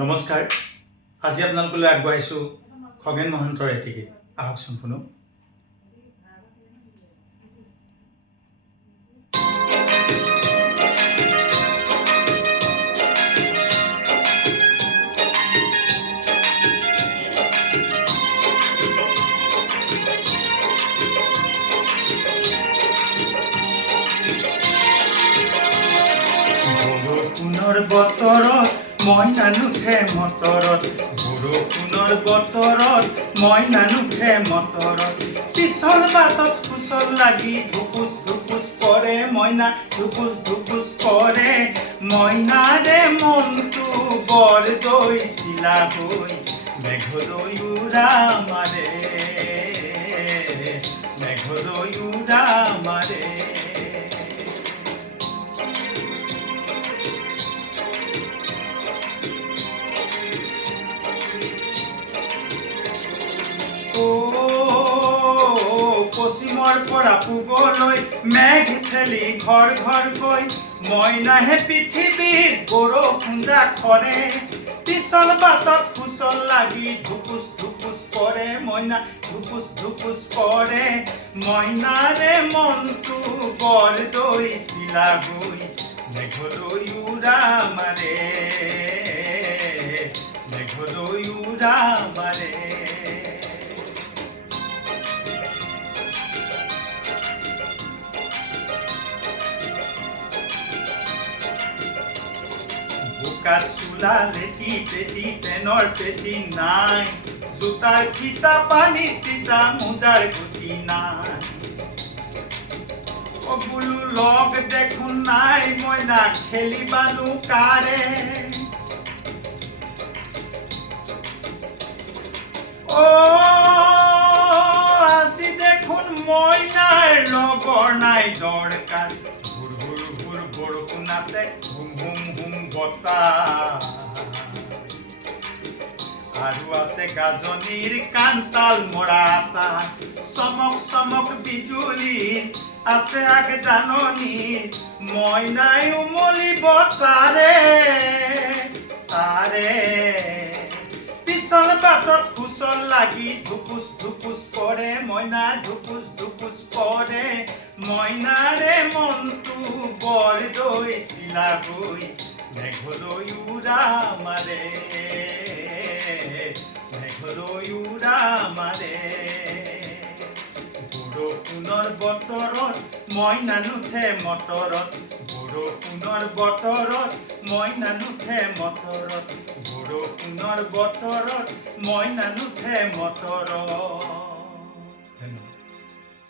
নমস্কাৰ। আজি আপোনালোকলৈ আগবঢ়াইছোঁ খগেন মহন্তৰ এটি গীত। আহকচোন শুনো। বৰষুণৰ বতৰত মইনা নুঠে মটৰত, বৰষুণৰ বতৰত মইনা নুঠে মটৰত, পিছল বাটত সুচল লাগি ধুপুচ ধুপুচ পৰে মইনা, ধুপুচ ধুপুচ পৰে মইনাৰে মনটো বৰ দৈছিলা হৈ, মেঘলৈ উৰা মাৰে, মেঘলৈ উৰা মাৰে। পশ্চিমৰ পৰা পূবলৈ মেঘ ঠেলি ঘৰ ঘৰকৈ মইনাহে পৃথিৱীত বৰষুণ জাখৰে, পিছল বাটত সুচল লাগি ধুপুচ ধুপুচ পৰে মইনা, ধুপুচ ধুপুচ পৰে মইনাৰে মনটো বৰ দৈছিলা হৈ, মেঘলৈ উৰা মাৰে, মেঘলৈ উৰা মাৰে। বোকাত চোলা লেটি পেটি পেনৰ পেটি নাই, জোতাৰ ফিটা পানীত তিতা মোজাৰ গুটি নাই, বোলো লগ দেখোন নাই মইনা খেলিবানো কাৰে, আজি দেখোন মইনাৰ লগৰ নাই দৰকাৰ, ভুৰ ভুৰ ভুৰ বৰষুণ আছে হুম হুম হুম বতাহ, আৰু আছে গাজনিৰ কাণতাল মৰা তাত, চমক চমক বিজুলী আছে আগজাননী, মইনাই উমলিব তাৰে তাৰে, পিছল বাটত সুচল লাগি ধুপুচ ধুপুচ পৰে মইনা, ধুপুচ ধুপুচ পৰে মইনাৰে মনটো বৰ দৈছিলা হৈ, মেঘলৈ উৰা মাৰে, মেঘলৈ উৰা মাৰে। বৰষুণৰ বতৰত মইনা নুঠে মটৰত, বৰষুণৰ বতৰত মইনা নুঠে মটৰত, বৰষুণৰ বতৰত মইনা নুঠে মটৰত।